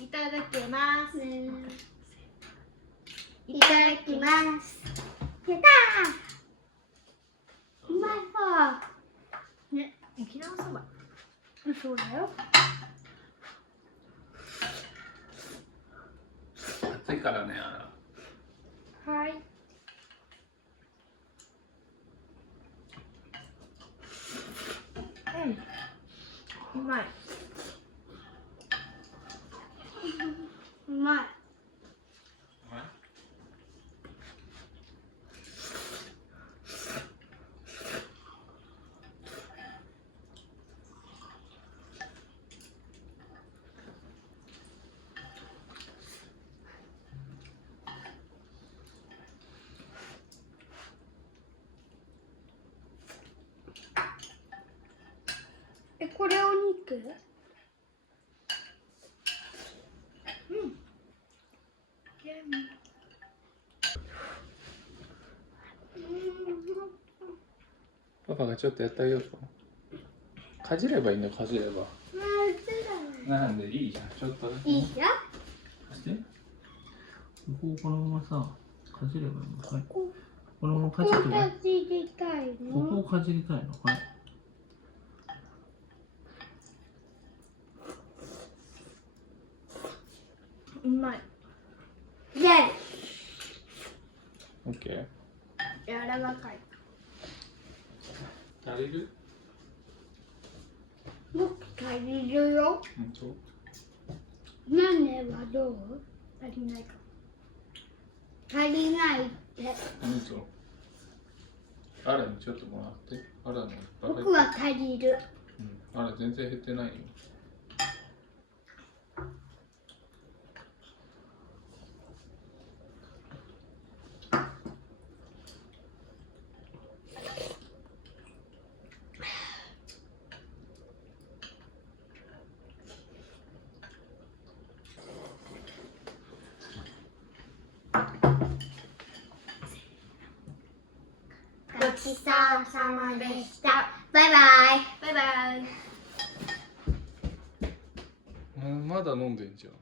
いただきます。いただきます。やったー。うまいそう。ね、沖縄そば。そうだよ。暑いからね、あら。はい。うまい。うまい。これお肉？パパがちょっとやってあげようか。かじればいいんだよ、かじれば。なんでいいじゃん、ちょっとだけ。いいよ。貸して。ここをこのままさ、かじればいいの。はい。このままかじっても。かじりたいこの？こをかじりたいの。はい。うまい。イェイ。オッケー。柔らかい。足りる？僕足りるよ。本当？マネはどう？足りないか。足りないって。本当。あらにちょっともらって。あらのいっぱい入ってる。僕は足りる。うん。あら全然減ってないよ。ごちそうさまでした。バイバイ。バイバイ。まだ飲んでんじゃん。